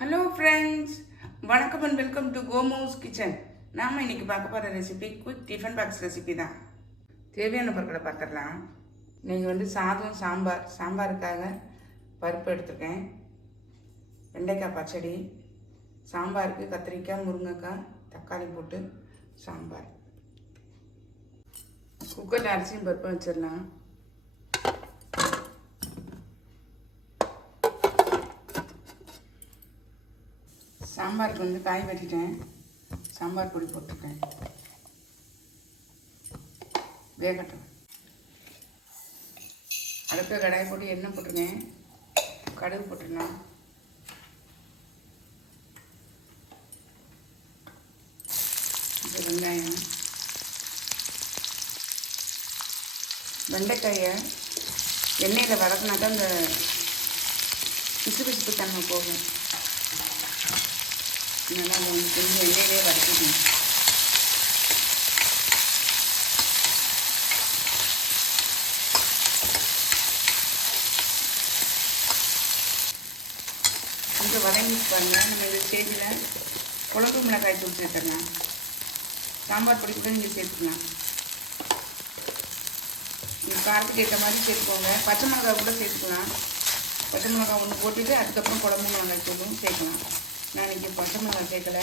Hello friends, வணக்கம் and welcome to கோமோஸ் kitchen. நாம் இன்றைக்கி பார்க்க போகிற recipe quick tiffin box recipe தான். தேவையான பொருட்களை பார்த்துடலாம். நீங்கள் சாதம், சாம்பாருக்காக பருப்பு எடுத்துருக்கேன், வெண்டைக்காய் பச்சடி, சாம்பாருக்கு கத்திரிக்காய், முருங்கைக்காய், தக்காளி போட்டு சாம்பார். குக்கரில் அரிசியும் பருப்பும் வச்சிடலாம். சாம்பாருக்கு காய் வெட்டிட்டேன், சாம்பார் பொடி போட்டிருக்கேன், வேகட்டும். அடுப்பு கடாய் போட்டு எண்ணெய் போட்டிருக்கேன், கடுகு போட்டுடலாம். வெங்காயம், வெண்டைக்காயை எண்ணெயில் வதக்கினாக்கா அந்த பிசு பிசுப்பு தன்மை போகும். நல்லா கொஞ்சம் எண்ணெயிலே வதக்கிக்கணும். கொஞ்சம் வதங்கிட்டு பாருங்க. நம்ம இந்த ஸ்டேஜில் குழம்பு மிளகாய் தூள் சேர்த்துடலாம். சாம்பார் பொடி கூட நீங்கள் சேர்த்துக்கலாம். நீங்கள் காரத்துக்கு ஏற்ற மாதிரி சேர்த்துக்கோங்க. பச்சை மிளகாய் கூட சேர்த்துக்கலாம். பச்சை மிளகாய் ஒன்று போட்டுட்டு அதுக்கப்புறம் குழம்பு மிளகாய் தூளும் சேர்க்கலாம். நான் இன்றைக்கி பச்சை மிளகாய் சேர்க்கலை.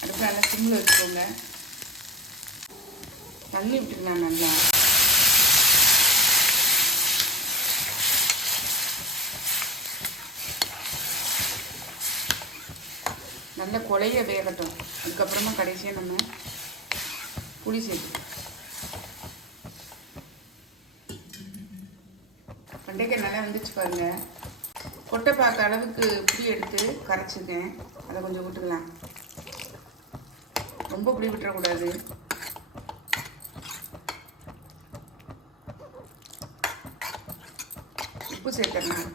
அடுப்பு நல்லா சிம்மில் வச்சுக்கோங்க. தண்ணி விட்டுக்கலாம். நல்லா கொலைய வேகட்டும். அதுக்கப்புறமா கடைசியாக நம்ம புளி சேர்த்துக்கலாம். வெண்டைக்காய் நல்லா வந்துச்சு பாருங்கள். கொட்டை பார்க்க அளவுக்கு புளி எடுத்து கரைச்சிருக்கேன், அதை கொஞ்சம் விட்டுக்கலாம். ரொம்ப புளி விட்டுறக்கூடாது. உப்பு சேர்த்துக்கலாம்.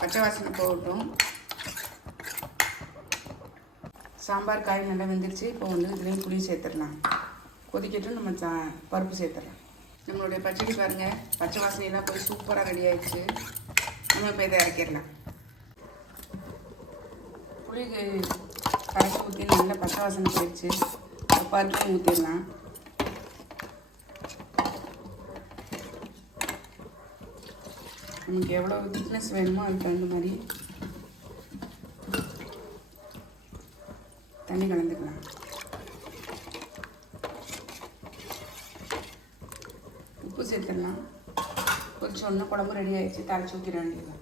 பச்சை வாசனை போகட்டும். சாம்பார் காய் நல்லா வெந்துருச்சு. இப்போ இதுலேயும் புளி சேர்த்துடலாம். கொதிக்கட்டும். நம்ம பருப்பு சேர்த்துடலாம். நம்மளுடைய பச்சடி பாருங்கள், பச்சை வாசனையெல்லாம் போய் சூப்பராக ரெடி ஆகிடுச்சு. நம்ம இப்போ இதை இறக்கிடலாம். புளி கரைச்சி ஊற்றி நல்லா பச்சை வாசனை போயிடுச்சு. பருப்பு ஊற்றிடலாம். நமக்கு எவ்வளோ திக்னஸ் வேணுமோ அதுக்கு தகுந்த மாதிரி தண்ணி கலந்துக்கலாம். உப்பு சேர்த்துடலாம். கொஞ்சம் ஒன்று குழம்பு ரெடி ஆகிடுச்சு. தாளிச்சு ஊற்றிட வேண்டியது.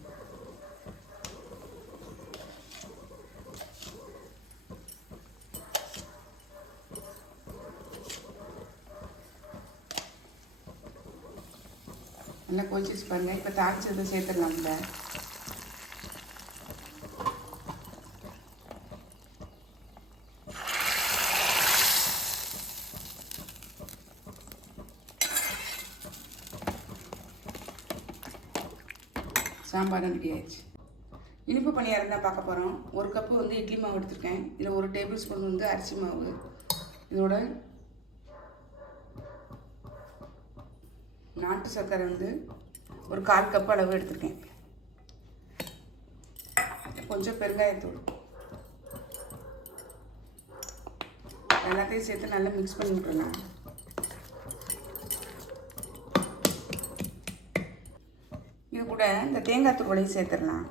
நல்லா கொதிச்சு பாருங்க. இப்போ தாளிச்சதை சேர்த்துடலாம்ல. சாம்பார் ரெடி ஆயிடுச்சு. இனிப்பு பணியாரம் தான் பார்க்க போகிறோம். ஒரு கப்பு இட்லி மாவு எடுத்துருக்கேன். இதில் 1 டேபிள் ஸ்பூன் அரிசி மாவு. இதோட நாட்டு சர்க்கரை ஒரு 1/4 கப் அளவு எடுத்துருக்கேன். கொஞ்சம் பெருங்காயத்தூள் எல்லாத்தையும் சேர்த்து நல்லா மிக்ஸ் பண்ணி விட்டுறலாம். இது கூட இந்த தேங்காய் தூளையும் சேர்த்துடலாம்.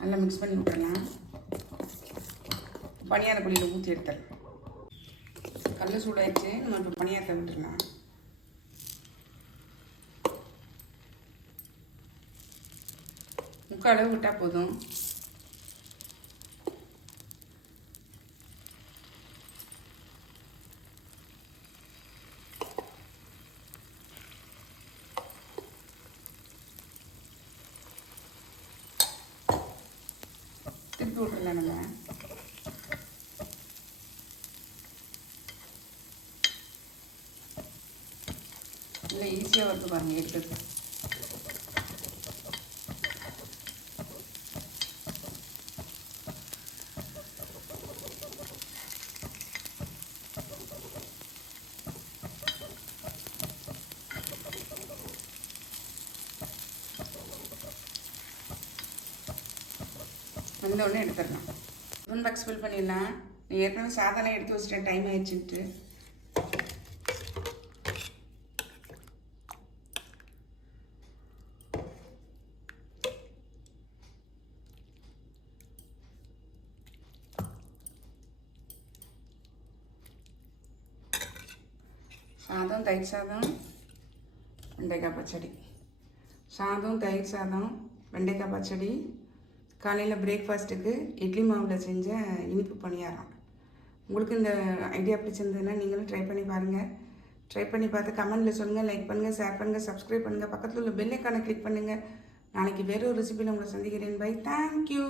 நல்லா மிக்ஸ் பண்ணி விட்டுறலாம். பனியார குழியில் ஊற்றி எடுத்துடலாம். கல் சூடாயிடுச்சு. நம்ம இப்போ பனியாரத்தை விட்டுடலாம். முக்கால் அளவு விட்டால் போதும். திருப்பி விட்டுறலாம். நம்ம இல்லை ஈஸியாக வருது பாருங்கள் எடுக்கிறது. வந்தோடனே எடுத்துடலாம். டிஃபன் பாக்ஸ் ஃபில் பண்ணிடலாம். நீ ஏற்கனவே சாதனம் எடுத்து வச்சிட்டேன், டைம் ஆயிடுச்சுன்ட்டு. சாதம், தயிர் சாதம், வெண்டைக்காய் பச்சடி. சாதம், தயிர் சாதம், வெண்டைக்காய் பச்சடி. காலையில் பிரேக்ஃபாஸ்ட்டுக்கு இட்லி மாவில் செஞ்ச இனிப்பு பணியாரம். உங்களுக்கு இந்த ஐடியா பிடிச்சிருந்ததுன்னா நீங்களும் ட்ரை பண்ணி பாருங்கள். ட்ரை பண்ணி பார்த்து கமெண்ட்டில் சொல்லுங்கள், லைக் பண்ணுங்கள், ஷேர் பண்ணுங்கள், சப்ஸ்கிரைப் பண்ணுங்கள், பக்கத்தில் உள்ள பெல் ஐக்கானை கிளிக் பண்ணுங்கள். நாளைக்கு வேறு ஒரு ரெசிபியில் உங்களை சந்திக்கிறேன். பை. தேங்க்யூ.